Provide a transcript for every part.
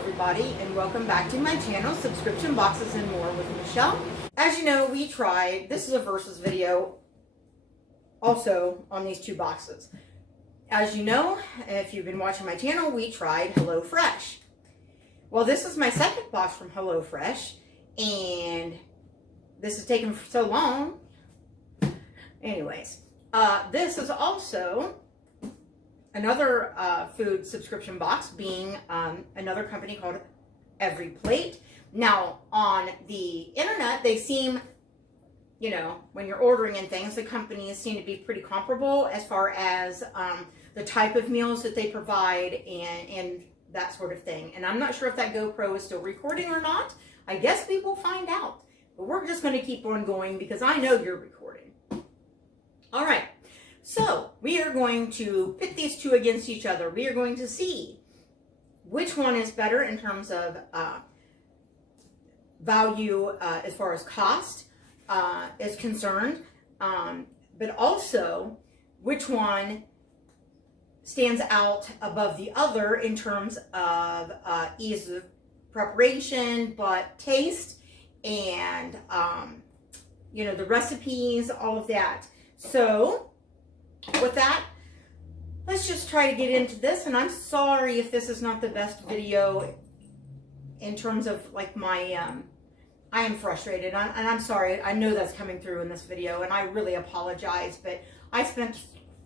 everybody, and welcome back to my channel, Subscription Boxes and More with Michelle. As you know, we tried, this is a versus video also on these two boxes. As you know, if you've been watching my channel, we tried HelloFresh. Well, this is my second box from HelloFresh, and this has taken so long. Anyways, this is also another food subscription box, being another company called Every Plate. Now, on the internet, they seem, you know, when you're ordering and things, the companies seem to be pretty comparable as far as the type of meals that they provide and that sort of thing. And I'm not sure if that GoPro is still recording or not. I guess we will find out. But we're just going to keep on going because I know you're recording. All right. So we are going to pit these two against each other. We are going to see which one is better in terms of value as far as cost is concerned, but also which one stands out above the other in terms of ease of preparation, but taste and, you know, the recipes, all of that. So with that, let's just try to get into this. And I'm sorry if this is not the best video in terms of like my, I am frustrated and I'm sorry. I know that's coming through in this video and I really apologize, but I spent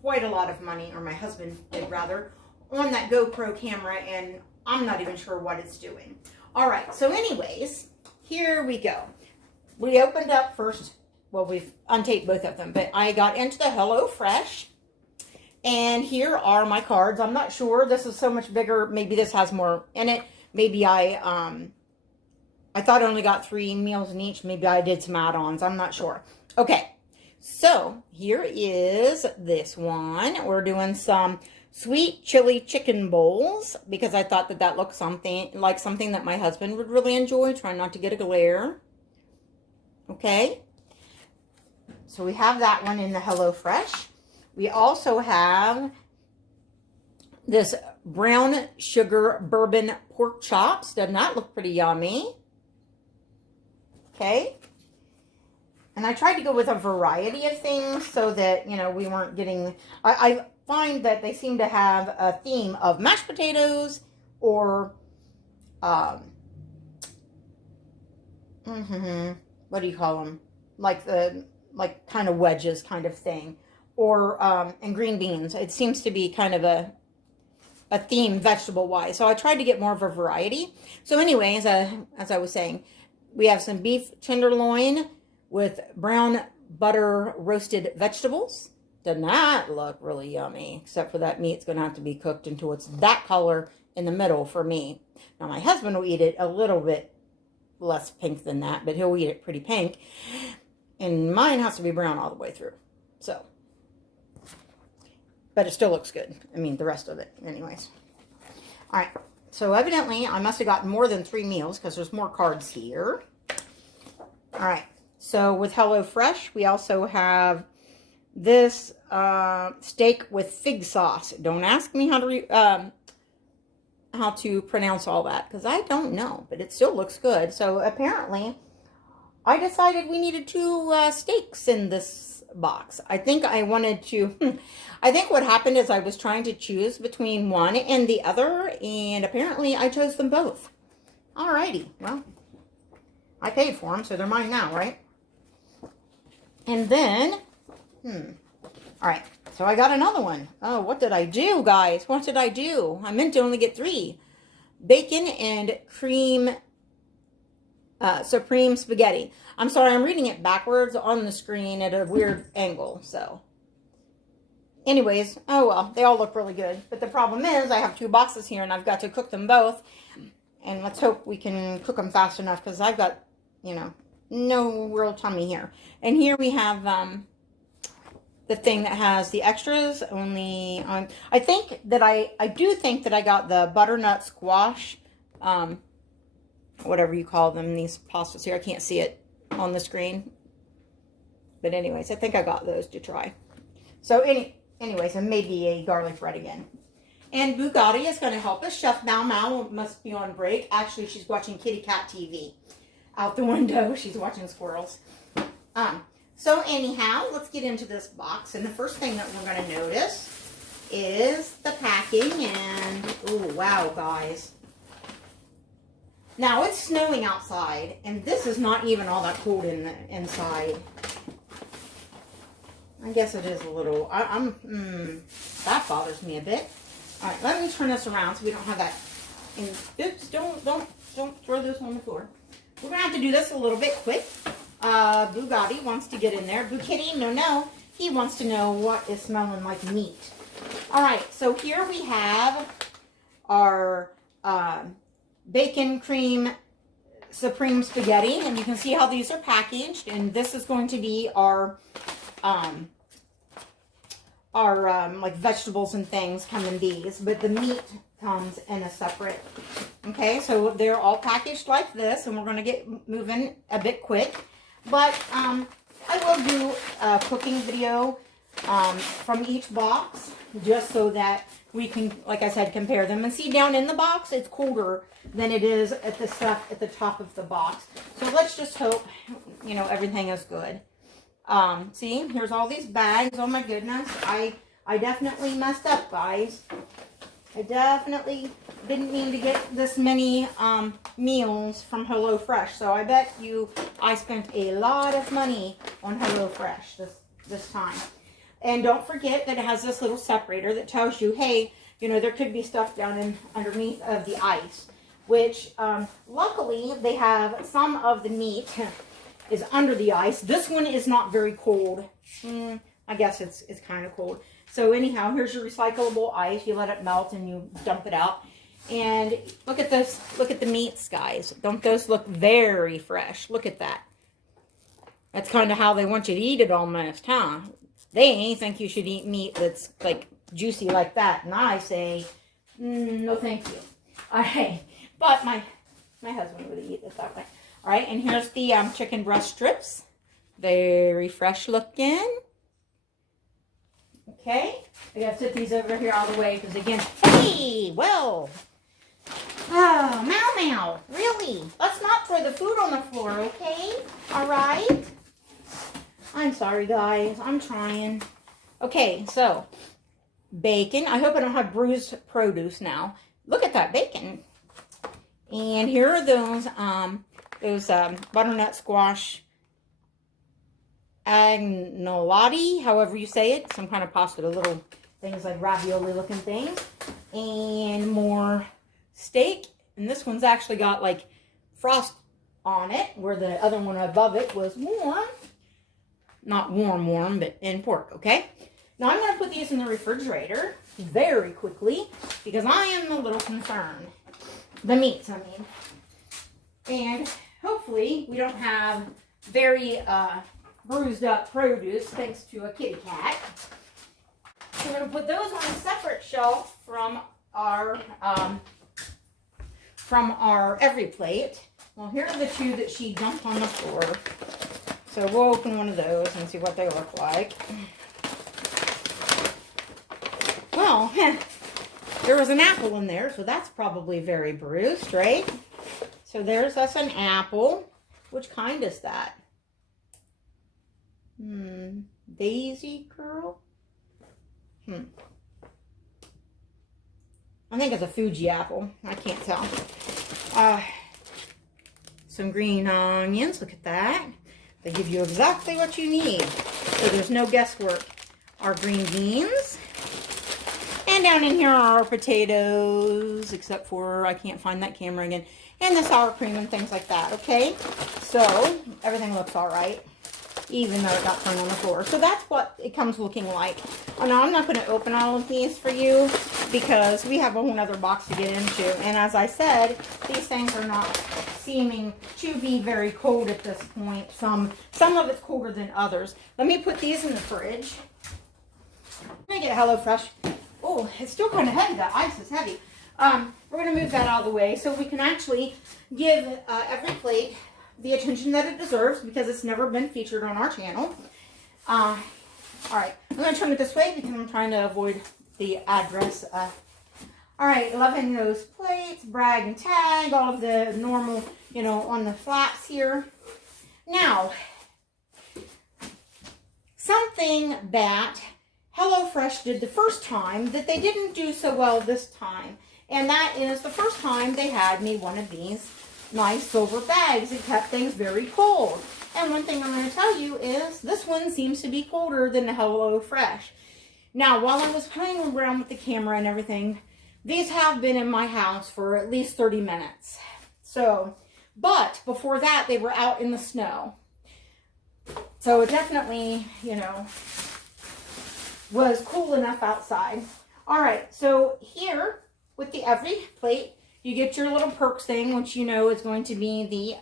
quite a lot of money, or my husband did rather, on that GoPro camera and I'm not even sure what it's doing. All right. So anyways, here we go. We opened up first. Well, we've untaped both of them, but I got into the HelloFresh, and here are my cards. I'm not sure. This is so much bigger. Maybe this has more in it. Maybe I thought I only got 3 meals in each. Maybe I did some add-ons. I'm not sure. Okay, so here is this one. We're doing some sweet chili chicken bowls because I thought that that looked something that my husband would really enjoy. Trying not to get a glare. Okay. So we have that one in the HelloFresh. We also have this brown sugar bourbon pork chops. Doesn't that look pretty yummy? Okay. And I tried to go with a variety of things so that, you know, we weren't getting... I find that they seem to have a theme of mashed potatoes or... what do you call them? Like kind of wedges kind of thing, or and green beans. It seems to be kind of a theme vegetable wise. So I tried to get more of a variety. So anyways, as I was saying, we have some beef tenderloin with brown butter roasted vegetables. Doesn't that look really yummy? Except for that meat's going to have to be cooked until it's that color in the middle for me. Now my husband will eat it a little bit less pink than that, but he'll eat it pretty pink. And mine has to be brown all the way through. So, but it still looks good. I mean, the rest of it anyways. All right. So evidently I must have gotten more than 3 meals because there's more cards here. All right. So with HelloFresh, we also have this steak with fig sauce. Don't ask me how to pronounce all that because I don't know, but it still looks good. So apparently I decided we needed 2 steaks in this box. I think I wanted to, I think what happened is I was trying to choose between one and the other, and apparently I chose them both. Alrighty, well, I paid for them, so they're mine now, right? And then, alright, so I got another one. Oh, what did I do, guys? What did I do? I meant to only get 3. Bacon and cream supreme spaghetti. I'm sorry, I'm reading it backwards on the screen at a weird angle. So, anyways, oh well, they all look really good. But the problem is I have 2 boxes here and I've got to cook them both. And let's hope we can cook them fast enough because I've got, you know, no real tummy here. And here we have the thing that has the extras only on. I think that I do think that I got the butternut squash, whatever you call them, these pastas here. I can't see it on the screen. But anyways, I think I got those to try. So anyways, and maybe a garlic bread again. And Bugatti is going to help us. Chef Meow-Meow must be on break. Actually, she's watching Kitty Cat TV. Out the window, she's watching squirrels. So anyhow, let's get into this box. And the first thing that we're going to notice is the packing. And, oh, wow, guys. Now, it's snowing outside. And this is not even all that cold inside. I guess it is a little, that bothers me a bit. All right, let me turn this around so we don't have that. And oops, don't throw this on the floor. We're going to have to do this a little bit quick. Bugatti wants to get in there. Bukitty, no. He wants to know what is smelling like meat. All right, so here we have our bacon cream supreme spaghetti. And you can see how these are packaged. And this is going to be our like vegetables and things come in these. But the meat comes in a separate. Okay, so they're all packaged like this, and we're going to get moving a bit quick. But I will do a cooking video from each box, just so that we can, like I said, compare them. And see, down in the box, it's colder than it is at the stuff at the top of the box. So let's just hope, you know, everything is good. See, here's all these bags. Oh my goodness, I definitely messed up, guys. I definitely didn't mean to get this many meals from HelloFresh. So I bet you I spent a lot of money on HelloFresh this time. And don't forget that it has this little separator that tells you, hey, you know, there could be stuff down underneath of the ice. Which, luckily, they have some of the meat is under the ice. This one is not very cold. I guess it's kind of cold. So anyhow, here's your recyclable ice. You let it melt and you dump it out. And look at this. Look at the meats, guys. Don't those look very fresh? Look at that. That's kind of how they want you to eat it almost, huh? They think you should eat meat that's like juicy like that. And I say, no thank you. All right. But my husband would eat it that way. All right. And here's the chicken breast strips. Very fresh looking. Okay, I gotta sit these over here all the way because again, hey, well, oh, Meow-Meow, really? Let's not throw the food on the floor, okay? All right. I'm sorry, guys. I'm trying. Okay, so bacon. I hope I don't have bruised produce now. Look at that bacon. And here are those butternut squash agnolotti, however you say it, some kind of pasta, the little things like ravioli looking things, and more steak. And this one's actually got like frost on it, where the other one above it was warm. Not warm, but in pork, okay? Now I'm going to put these in the refrigerator very quickly because I am a little concerned. The meats, I mean. And hopefully we don't have very bruised up produce thanks to a kitty cat. So we're going to put those on a separate shelf from our every plate. Well, here are the two that she dumped on the floor. So we'll open one of those and see what they look like. Well, there was an apple in there, so that's probably very bruised, right? So there's us an apple. Which kind is that? Daisy Curl? I think it's a Fuji apple. I can't tell. Some green onions. Look at that. They give you exactly what you need. So there's no guesswork. Our green beans. And down in here are our potatoes, except for I can't find that camera again. And the sour cream and things like that, okay? So everything looks all right, even though it got thrown on the floor. So that's what it comes looking like. Oh, now I'm not going to open all of these for you because we have a whole other box to get into. And as I said, these things are not seeming to be very cold at this point. Some of it's colder than others. Let me put these in the fridge. Let me get HelloFresh. Oh, it's still kind of heavy. That ice is heavy. We're going to move that out of the way so we can actually give every plate the attention that it deserves because it's never been featured on our channel. All right, I'm going to turn it this way because I'm trying to avoid the address All right, loving those plates, brag and tag, all of the normal, you know, on the flaps here. Now, something that HelloFresh did the first time that they didn't do so well this time, and that is the first time they had me one of these nice silver bags. It kept things very cold. And one thing I'm going to tell you is this one seems to be colder than the HelloFresh. Now, while I was playing around with the camera and everything, these have been in my house for at least 30 minutes. So, but before that, they were out in the snow. So it definitely, you know, was cool enough outside. All right, so here with the every plate, you get your little perks thing, which you know is going to be the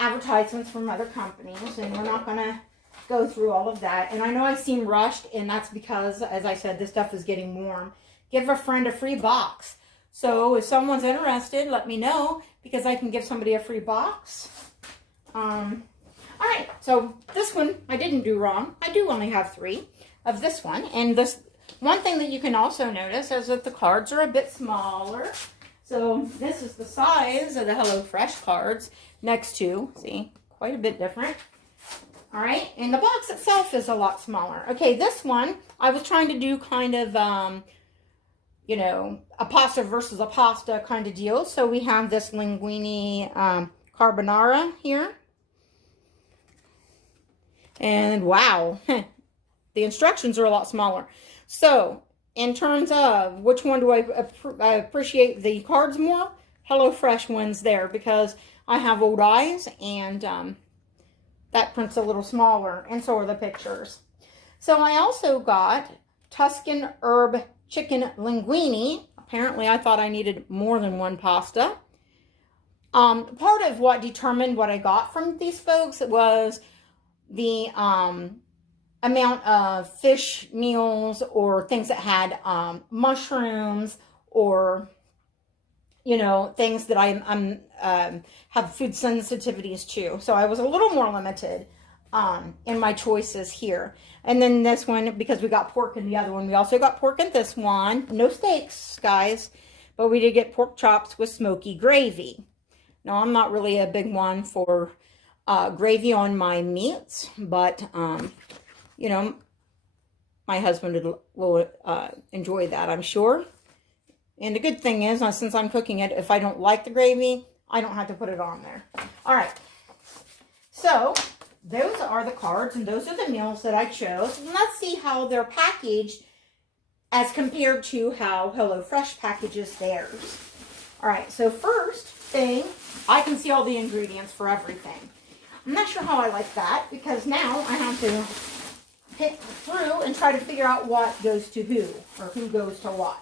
advertisements from other companies, and we're not going to go through all of that. And I know I seem rushed, and that's because, as I said, this stuff is getting warm. Give a friend a free box. So if someone's interested, let me know, because I can give somebody a free box. All right, so this one I didn't do wrong. I do only have 3 of this one. And this one thing that you can also notice is that the cards are a bit smaller. So this is the size of the HelloFresh cards next to, see, quite a bit different. All right, and the box itself is a lot smaller. Okay, this one, I was trying to do kind of, you know, a pasta versus a pasta kind of deal. So we have this Linguini Carbonara here. And wow, the instructions are a lot smaller. So in terms of which one do I appreciate the cards more, HelloFresh wins there, because I have old eyes, and that print's a little smaller, and so are the pictures. So I also got Tuscan herb chicken linguine. Apparently I thought I needed more than one pasta. Part of what determined what I got from these folks was the amount of fish meals or things that had mushrooms, or, you know, things that I'm have food sensitivities to. So I was a little more limited in my choices here. And then this one, because we got pork in the other one, we also got pork in this one. No steaks, guys, but we did get pork chops with smoky gravy. Now, I'm not really a big one for gravy on my meats, but, you know, my husband will enjoy that, I'm sure. And the good thing is, since I'm cooking it, if I don't like the gravy, I don't have to put it on there. All right. So those are the cards, and those are the meals that I chose. And let's see how they're packaged as compared to how HelloFresh packages theirs. All right. So first thing, I can see all the ingredients for everything. I'm not sure how I like that, because now I have to pick through and try to figure out what goes to who, or who goes to what.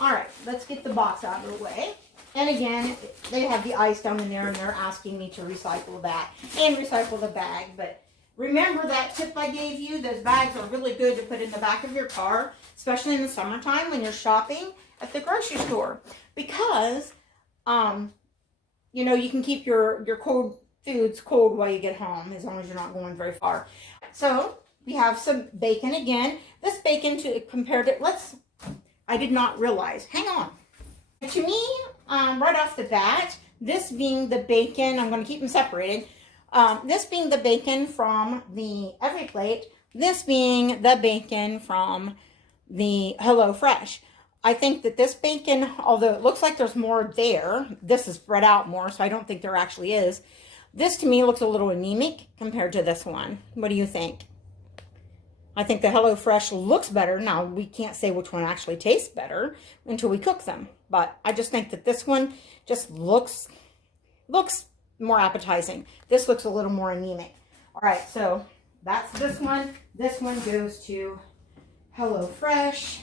All right, let's get the box out of the way. And again, they have the ice down in there, and they're asking me to recycle that and recycle the bag. But remember that tip I gave you? Those bags are really good to put in the back of your car, especially in the summertime when you're shopping at the grocery store. Because, you know, you can keep your cold foods cold while you get home, as long as you're not going very far. So we have some bacon again. This bacon, compared to, I did not realize. Hang on. To me, right off the bat, this being the bacon, I'm going to keep them separated. This being the bacon from the Every Plate, this being the bacon from the HelloFresh. I think that this bacon, although it looks like there's more there, this is spread out more, so I don't think there actually is. This to me looks a little anemic compared to this one. What do you think? I think the HelloFresh looks better. Now, we can't say which one actually tastes better until we cook them. But I just think that this one just looks more appetizing. This looks a little more anemic. All right, so that's this one. This one goes to HelloFresh.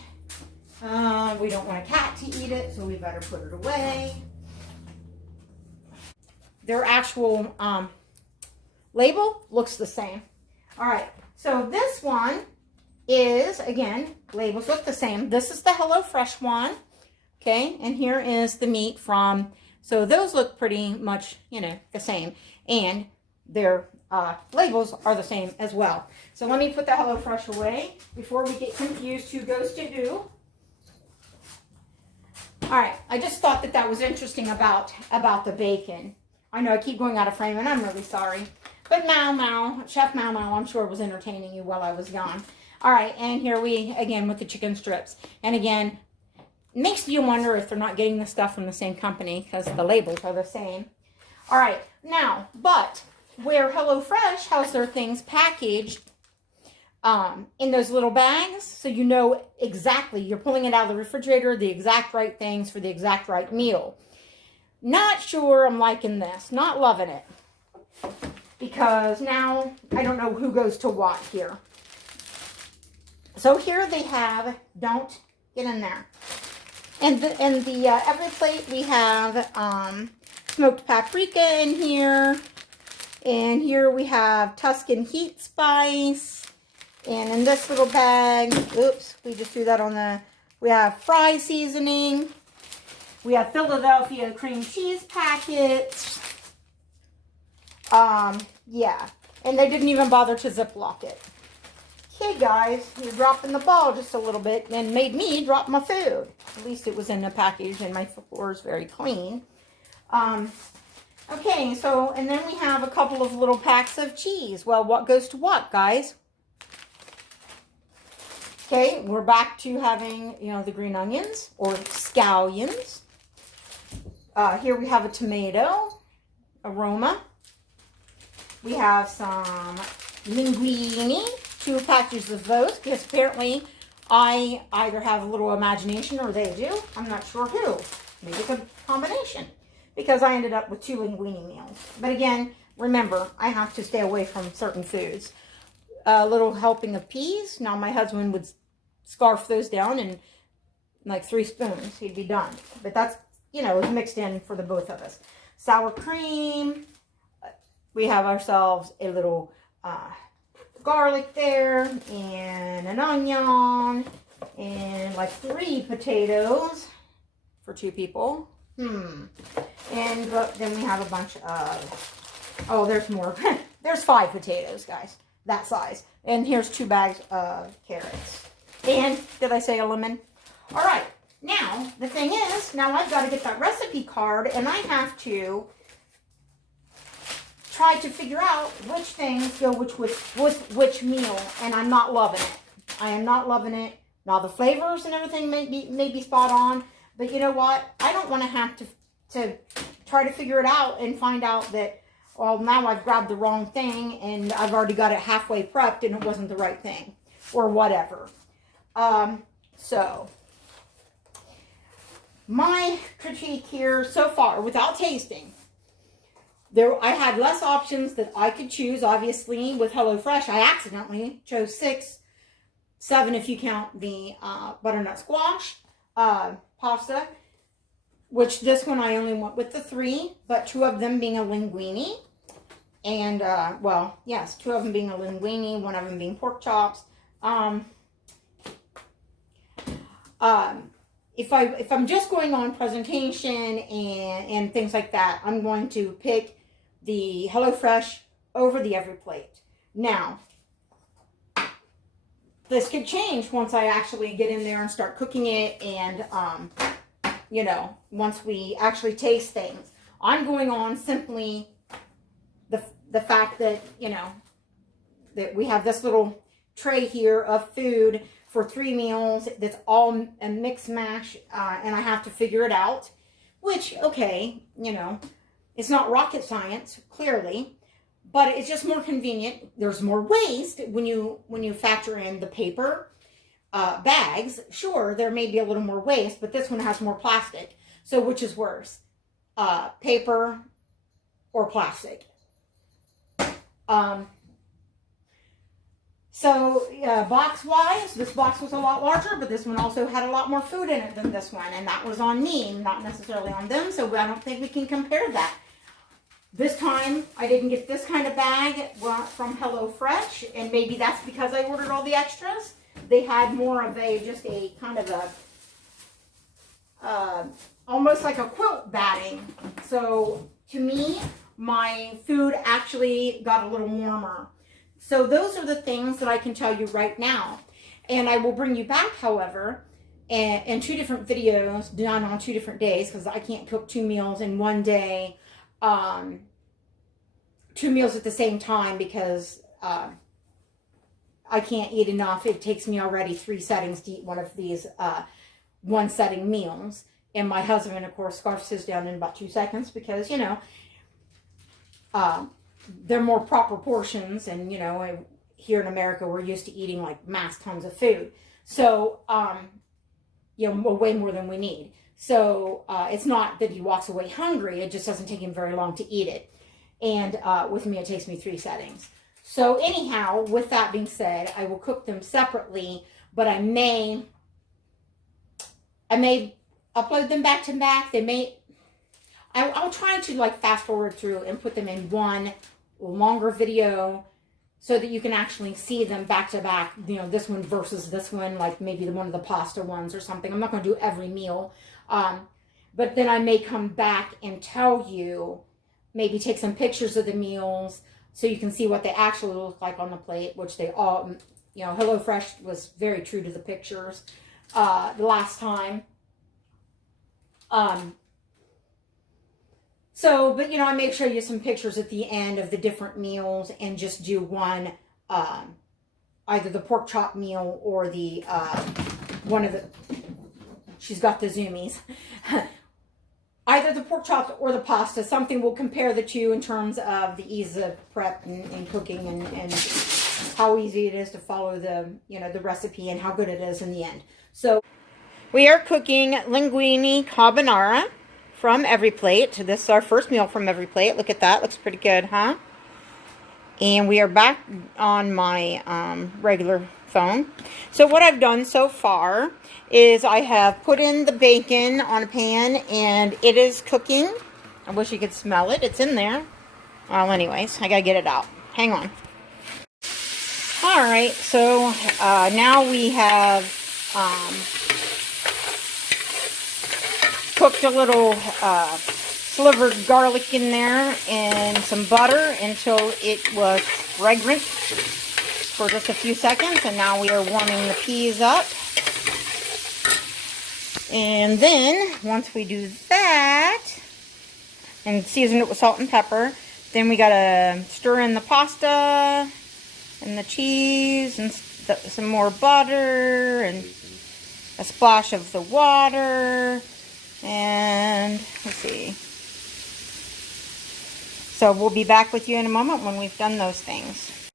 We don't want a cat to eat it, so we better put it away. Their actual label looks the same. All right. So this one is, again, labels look the same. This is the HelloFresh one, okay? And here is the meat from, so those look pretty much, you know, the same. And their labels are the same as well. So let me put the HelloFresh away before we get confused who goes to who. All right, I just thought that was interesting about the bacon. I know I keep going out of frame, and I'm really sorry. But Meow-Meow, Chef Meow-Meow, I'm sure was entertaining you while I was gone. All right, and here we, again, with the chicken strips. And again, it makes you wonder if they're not getting the stuff from the same company because the labels are the same. All right, now, but where HelloFresh has their things packaged in those little bags, so you know exactly, you're pulling it out of the refrigerator, the exact right things for the exact right meal. Not sure I'm liking this, not loving it. Because now I don't know who goes to what here. So here they have, don't get in there. And the every plate we have smoked paprika in here. And here we have Tuscan heat spice. And in this little bag, oops, we just threw that on the, we have fry seasoning. We have Philadelphia cream cheese packets. Yeah, and they didn't even bother to Ziploc it. Okay, guys, you're dropping the ball just a little bit and made me drop my food. At least it was in the package and my floor is very clean. Okay, so, and then we have a couple of little packs of cheese. Well, what goes to what, guys? Okay, we're back to having, you know, the green onions or scallions. Here we have a tomato aroma. We have some linguini, 2 packages of those, because apparently I either have a little imagination or they do. I'm not sure who. Maybe it's a combination, because I ended up with 2 linguini meals. But again, remember, I have to stay away from certain foods. A little helping of peas. Now my husband would scarf those down in like 3 spoons. He'd be done. But that's, you know, it's mixed in for the both of us. Sour cream. We have ourselves a little garlic there, and an onion, and like 3 potatoes for 2 people. And then we have a bunch of, oh, there's more. There's 5 potatoes, guys, that size. And here's 2 bags of carrots. And did I say a lemon? All right. Now, the thing is, now I've got to get that recipe card, and I have to try to figure out which things go with which meal, and I'm not loving it. I am not loving it. Now, the flavors and everything may be spot on, but you know what? I don't want to have to try to figure it out and find out that, well, now I've grabbed the wrong thing, and I've already got it halfway prepped, and it wasn't the right thing, or whatever. So, my critique here so far, without tasting, I had less options that I could choose. Obviously, with HelloFresh, I accidentally chose 6, 7 if you count the butternut squash pasta, which this one I only went with the 3, but 2 of them being a linguine. And, well, yes, 2 of them being a linguine, 1 of them being pork chops. If I'm just going on presentation and things like that, I'm going to pick the HelloFresh over the Every Plate. Now, this could change once I actually get in there and start cooking it, and you know, once we actually taste things. I'm going on simply the fact that, you know, that we have this little tray here of food for 3 meals that's all a mix mash, and I have to figure it out, which, okay, you know, it's not rocket science, clearly, but it's just more convenient. There's more waste when you factor in the paper bags. Sure, there may be a little more waste, but this one has more plastic. So which is worse, paper or plastic? So, box-wise, this box was a lot larger, but this one also had a lot more food in it than this one, and that was on me, not necessarily on them, so I don't think we can compare that. This time, I didn't get this kind of bag from HelloFresh, and maybe that's because I ordered all the extras. They had more of just a kind of a, almost like a quilt batting. So, to me, my food actually got a little warmer. So those are the things that I can tell you right now. And I will bring you back, however, and 2 different videos done on 2 different days, because I can't cook 2 meals in one day, 2 meals at the same time, because I can't eat enough. It takes me already 3 settings to eat one of these 1 setting meals. And my husband, of course, scarfs his down in about 2 seconds, because, you know, they're more proper portions. And, you know, here in America, we're used to eating like mass tons of food. So, you know, way more than we need. So it's not that he walks away hungry. It just doesn't take him very long to eat it. And with me, it takes me 3 settings. So anyhow, with that being said, I will cook them separately, but I may upload them back to back. I'll try to like fast forward through and put them in one longer video, so that you can actually see them back to back, you know, this one versus this one, like maybe one of the pasta ones or something. I'm not going to do every meal. But then I may come back and tell you, maybe take some pictures of the meals so you can see what they actually look like on the plate, which they all, you know, HelloFresh was very true to the pictures the last time. So, but, you know, I may show you some pictures at the end of the different meals, and just do one, either the pork chop meal or the, one of the, she's got the zoomies. Either the pork chops or the pasta. Something will compare the 2 in terms of the ease of prep and cooking, and how easy it is to follow the, you know, the recipe, and how good it is in the end. So, we are cooking Linguini Carbonara from Every Plate. This is our first meal from Every Plate. Look at that. Looks pretty good, huh? And we are back on my regular phone. So what I've done so far is I have put in the bacon on a pan, and it is cooking. I wish you could smell it. It's in there. Well, anyways, I gotta get it out. Hang on. All right, so now we have cooked a little slivered garlic in there and some butter until it was fragrant for just a few seconds. And now we are warming the peas up. And then once we do that and season it with salt and pepper, then we gotta stir in the pasta and the cheese and some more butter and a splash of the water. And let's see. So we'll be back with you in a moment when we've done those things.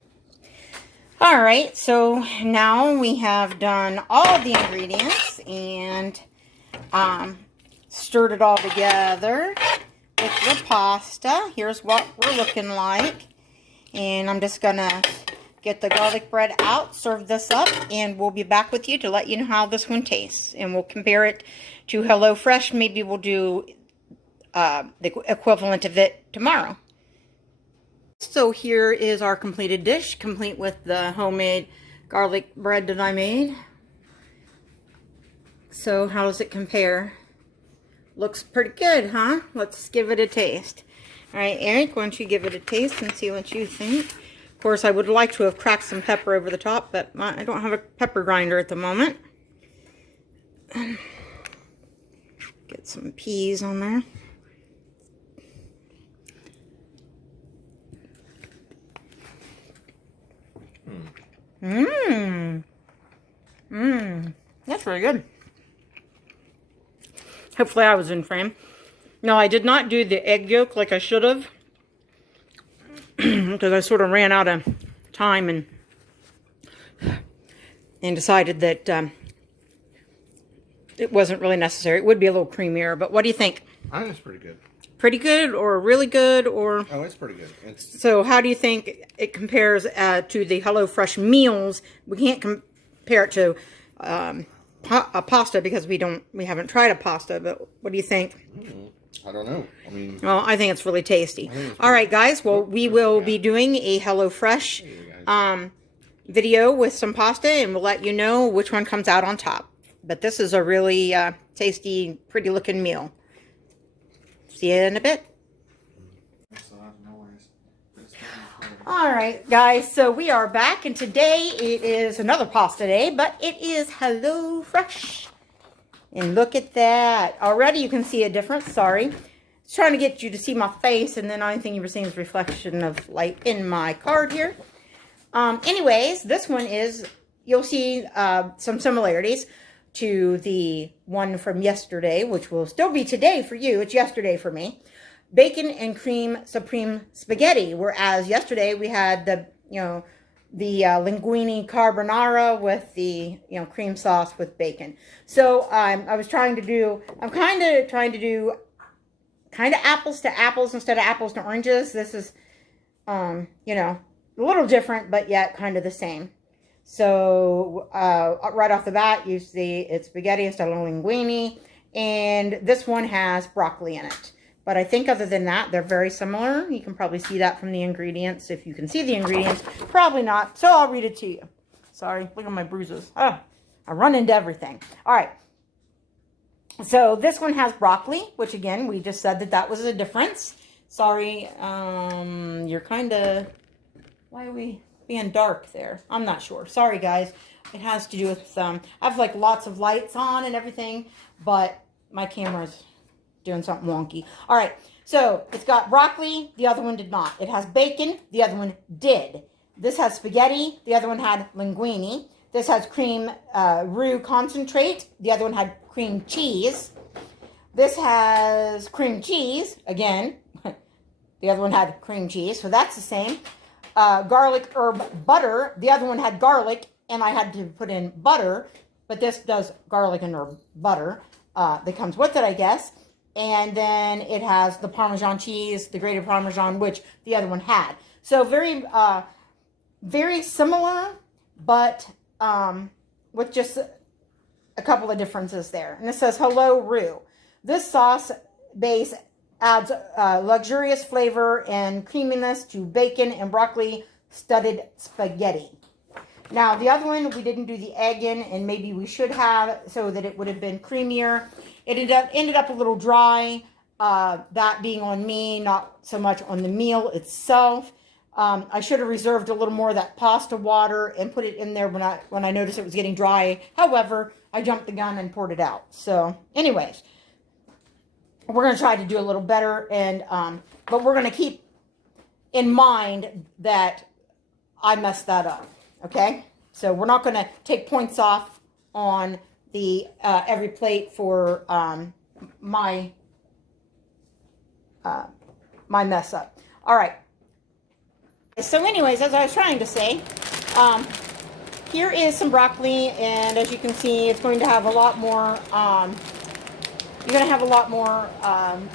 All right, so now we have done all the ingredients and stirred it all together with the pasta. Here's what we're looking like. And I'm just gonna get the garlic bread out, serve this up, and we'll be back with you to let you know how this one tastes. And we'll compare it to HelloFresh. Maybe we'll do the equivalent of it tomorrow. So here is our completed dish, complete with the homemade garlic bread that I made. So how does it compare? Looks pretty good, huh? Let's give it a taste. All right, Eric, why don't you give it a taste and see what you think? Of course, I would like to have cracked some pepper over the top, but I don't have a pepper grinder at the moment. Get some peas on there. That's really good. Hopefully I was in frame. No, I did not do the egg yolk like I should have. Because I sort of ran out of time and decided that it wasn't really necessary. It would be a little creamier, but what do you think? I think it's pretty good. Pretty good, or really good, or... Oh, it's pretty good. So how do you think it compares to the HelloFresh meals? We can't compare it to a pasta because we haven't tried a pasta, but what do you think? I don't know. I mean... Well, I think it's really tasty. All right, guys. Well, we will be doing a HelloFresh video with some pasta, and we'll let you know which one comes out on top. But this is a really tasty, pretty-looking meal. See you in a bit. All right, guys. So we are back, and today it is another pasta day, but it is HelloFresh. And look at that. Already you can see a difference. Sorry. It's trying to get you to see my face, and then the only thing you were seeing is reflection of light in my card here. Anyways, this one is, you'll see some similarities to the one from yesterday, which will still be today for you. It's yesterday for me. Bacon and cream supreme spaghetti, whereas yesterday we had the, the Linguini Carbonara with the, cream sauce with bacon. So I'm kind of trying to do apples to apples instead of apples to oranges. This is, a little different, but yet kind of the same. So right off the bat, you see it's spaghetti instead of linguine, and this one has broccoli in it. But I think other than that, they're very similar. You can probably see that from the ingredients. If you can see the ingredients, probably not. So I'll read it to you. Sorry, look at my bruises. Oh, I run into everything. All right. So this one has broccoli, which again, we just said that was a difference. Sorry, you're kind of, why are we being dark there? I'm not sure. Sorry, guys. It has to do with, I have like lots of lights on and everything, but my camera's doing something wonky. All right, so it's got broccoli, the other one did not. It has bacon, the other one did. This has spaghetti, the other one had linguine. This has cream roux concentrate, the other one had cream cheese. This has cream cheese, again, the other one had cream cheese, so that's the same. Garlic herb butter, the other one had garlic, and I had to put in butter, but this does garlic and herb butter that comes with it, I guess. And then it has the Parmesan cheese, the grated Parmesan, which the other one had. So very, very similar, but with just a couple of differences there. And it says, hello, roux. This sauce base adds luxurious flavor and creaminess to bacon and broccoli studded spaghetti. Now, the other one, we didn't do the egg in, and maybe we should have, so that it would have been creamier. It ended up a little dry, that being on me, not so much on the meal itself. I should have reserved a little more of that pasta water and put it in there when I noticed it was getting dry. However, I jumped the gun and poured it out. So, anyways, we're going to try to do a little better, and but we're going to keep in mind that I messed that up. Okay, so we're not going to take points off on the every plate for my mess up. All right. So anyways, as I was trying to say, here is some broccoli, and as you can see, it's going to have a lot more, you're going to have a lot more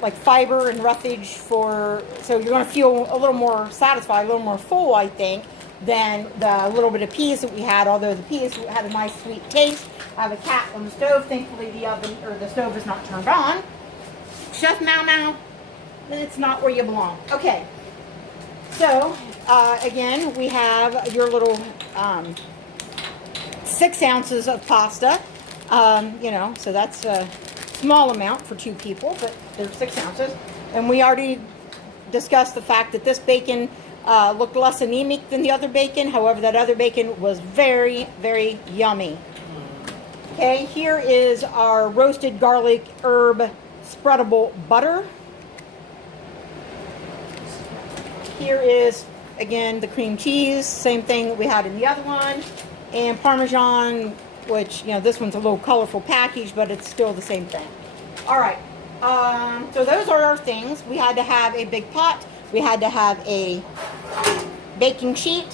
like fiber and roughage so you're going to feel a little more satisfied, a little more full, I think, than the little bit of peas that we had, although the peas had a nice sweet taste. I have a cat on the stove. Thankfully, the oven or the stove is not turned on. Chef Meow-Meow, then it's not where you belong. Okay, so again, we have your little 6 ounces of pasta. So that's a small amount for 2 people, but there's 6 ounces. And we already discussed the fact that this bacon looked less anemic than the other bacon. However, that other bacon was very, very yummy. Okay, here is our roasted garlic herb spreadable butter. Here is, again, the cream cheese, same thing that we had in the other one. And Parmesan, which, this one's a little colorful package, but it's still the same thing. All right, so those are our things. We had to have a big pot. We had to have a baking sheet.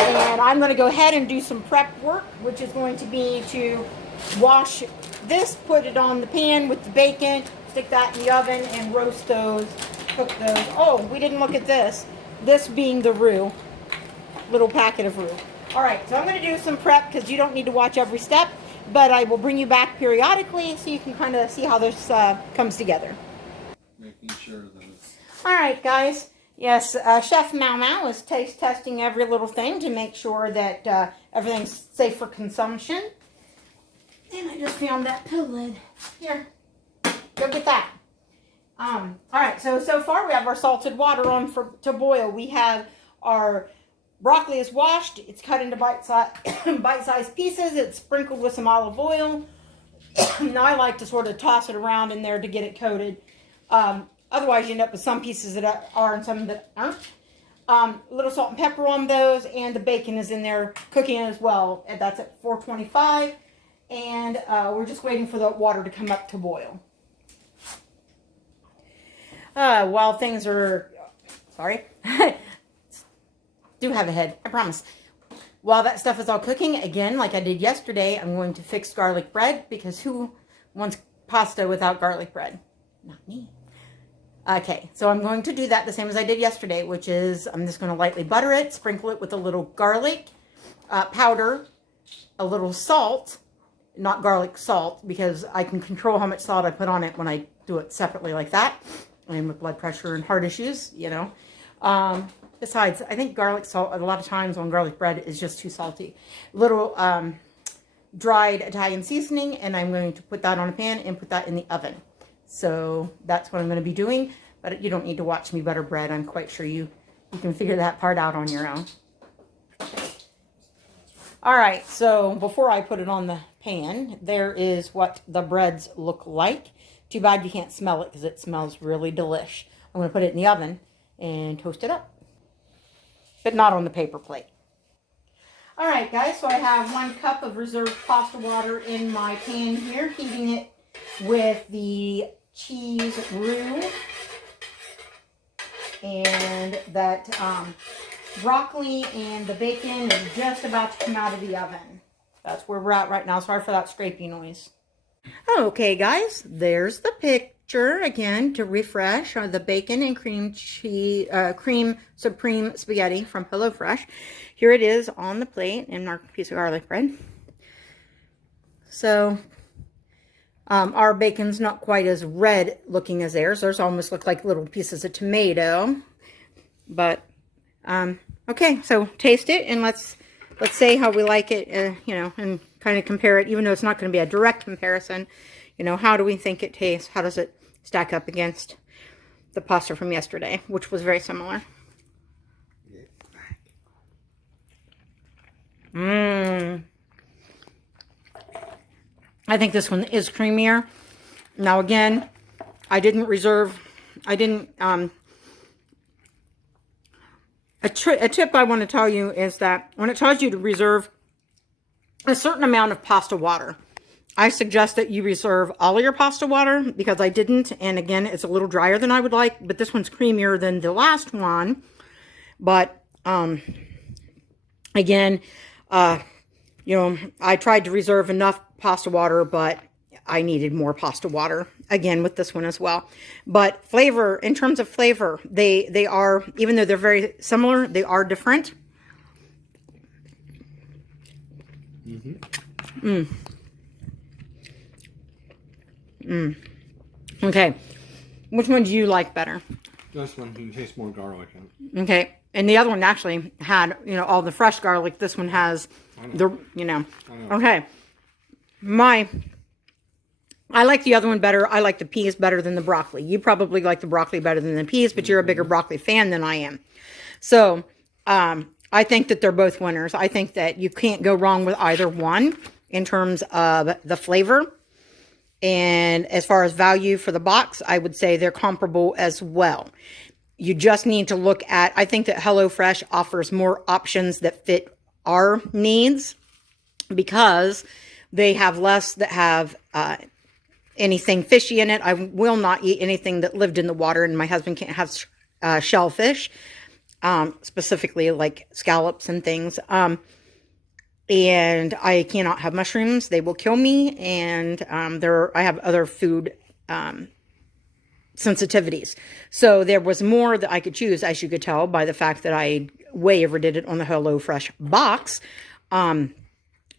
And I'm going to go ahead and do some prep work, which is going to be to wash this, put it on the pan with the bacon, stick that in the oven, and roast those, cook those. Oh, we didn't look at this. This being the roux, little packet of roux. All right, so I'm going to do some prep because you don't need to watch every step, but I will bring you back periodically so you can kind of see how this comes together. Making sure that it's... All right, guys. Yes, Chef Meow-Meow is taste testing every little thing to make sure that everything's safe for consumption. And I just found that pill lid. Here, go get that. All right, so far we have our salted water on to boil. We have our broccoli is washed. It's cut into bite-sized pieces. It's sprinkled with some olive oil. Now I like to sort of toss it around in there to get it coated. Otherwise you end up with some pieces that are and some that aren't. A little salt and pepper on those, and the bacon is in there cooking as well. And that's at 425, and we're just waiting for the water to come up to boil. While things are, sorry, do have a head, I promise. While that stuff is all cooking, again, like I did yesterday, I'm going to fix garlic bread, because who wants pasta without garlic bread? Not me. Okay, so I'm going to do that the same as I did yesterday, which is I'm just going to lightly butter it, sprinkle it with a little garlic powder, a little salt, not garlic salt, because I can control how much salt I put on it when I do it separately like that. And with blood pressure and heart issues, you know. Besides, I think garlic salt, a lot of times on garlic bread, is just too salty. Little dried Italian seasoning, and I'm going to put that on a pan and put that in the oven. So that's what I'm going to be doing, but you don't need to watch me butter bread. I'm quite sure you can figure that part out on your own. All right, so before I put it on the pan, there is what the breads look like. Too bad you can't smell it because it smells really delish. I'm going to put it in the oven and toast it up, but not on the paper plate. All right, guys, so I have 1 cup of reserved pasta water in my pan here, heating it with the cheese roux and that broccoli, and the bacon is just about to come out of the oven. That's where we're at right now. Sorry for that scrapey noise. Okay, guys, there's the picture again to refresh the bacon and cream supreme spaghetti from HelloFresh. Here it is on the plate, and our piece of garlic bread. So our bacon's not quite as red looking as theirs. Theirs almost look like little pieces of tomato. But okay, so taste it, and let's say how we like it, you know, and kind of compare it, even though it's not going to be a direct comparison. You know, how do we think it tastes? How does it stack up against the pasta from yesterday, which was very similar? I think this one is creamier. Now again, a tip I want to tell you is that when it tells you to reserve a certain amount of pasta water, I suggest that you reserve all of your pasta water, because I didn't. And again, it's a little drier than I would like, but this one's creamier than the last one. But again, you know, I tried to reserve enough pasta water, but I needed more pasta water again with this one as well. But flavor, in terms of flavor, they are, even though they're very similar, they are different. Okay, which one do you like better? This one, you can taste more garlic in it. Okay, and the other one actually had, you know, all the fresh garlic. This one has the, you know. Okay, I like the other one better. I like the peas better than the broccoli. You probably like the broccoli better than the peas, but you're a bigger broccoli fan than I am. So, I think that they're both winners. I think that you can't go wrong with either one in terms of the flavor. And as far as value for the box, I would say they're comparable as well. You just need to look at, I think that HelloFresh offers more options that fit our needs, because they have less that have anything fishy in it. I will not eat anything that lived in the water, and my husband can't have shellfish, specifically like scallops and things. And I cannot have mushrooms. They will kill me. And I have other food sensitivities. So there was more that I could choose, as you could tell by the fact that I way overdid it on the HelloFresh box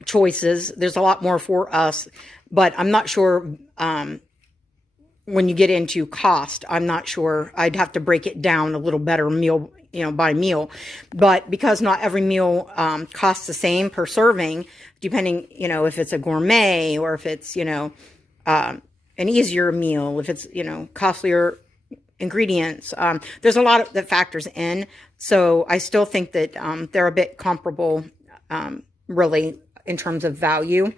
choices. There's a lot more for us, but I'm not sure when you get into cost, I'm not sure. I'd have to break it down a little better meal, you know, by meal. But because not every meal costs the same per serving, depending, you know, if it's a gourmet or if it's, you know, an easier meal, if it's, you know, costlier ingredients. There's a lot that factors in. So I still think that they're a bit comparable, really, in terms of value.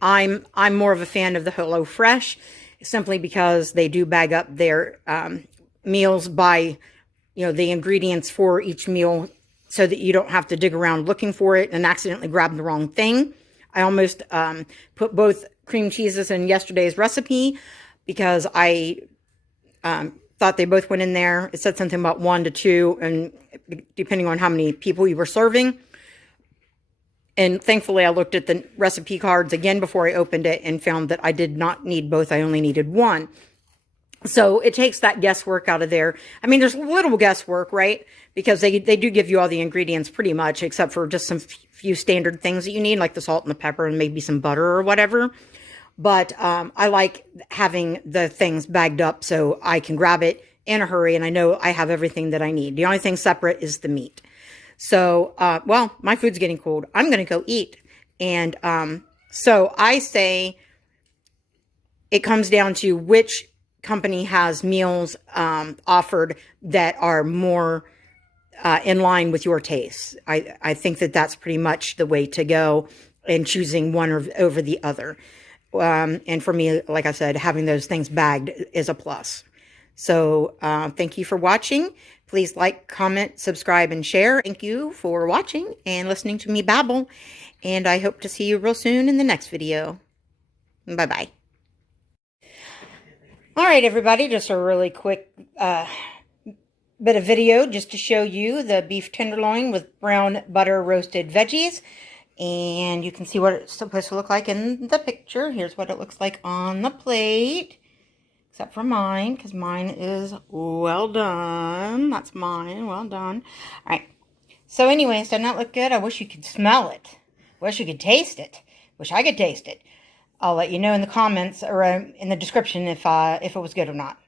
I'm more of a fan of the Hello Fresh, simply because they do bag up their meals by, you know, the ingredients for each meal, so that you don't have to dig around looking for it and accidentally grab the wrong thing. I almost put both cream cheeses in yesterday's recipe because I thought they both went in there. It said something about 1 to 2, and depending on how many people you were serving. And thankfully, I looked at the recipe cards again before I opened it and found that I did not need both. I only needed 1. So it takes that guesswork out of there. I mean, there's little guesswork, right? Because they do give you all the ingredients pretty much, except for just some few standard things that you need, like the salt and the pepper and maybe some butter or whatever. But I like having the things bagged up so I can grab it in a hurry and I know I have everything that I need. The only thing separate is the meat. So, well, my food's getting cold. I'm going to go eat. And so I say it comes down to which company has meals offered that are more in line with your tastes. I think that that's pretty much the way to go in choosing one over the other. And for me, like I said, having those things bagged is a plus. So thank you for watching. Please like, comment, subscribe, and share. Thank you for watching and listening to me babble. And I hope to see you real soon in the next video. Bye-bye. All right, everybody, just a really quick bit of video just to show you the beef tenderloin with brown butter roasted veggies. And you can see what it's supposed to look like in the picture. Here's what it looks like on the plate. Except for mine, because mine is well done. That's mine, well done. All right. So anyways, doesn't that look good? I wish you could smell it. Wish you could taste it. Wish I could taste it. I'll let you know in the comments or in the description if it was good or not.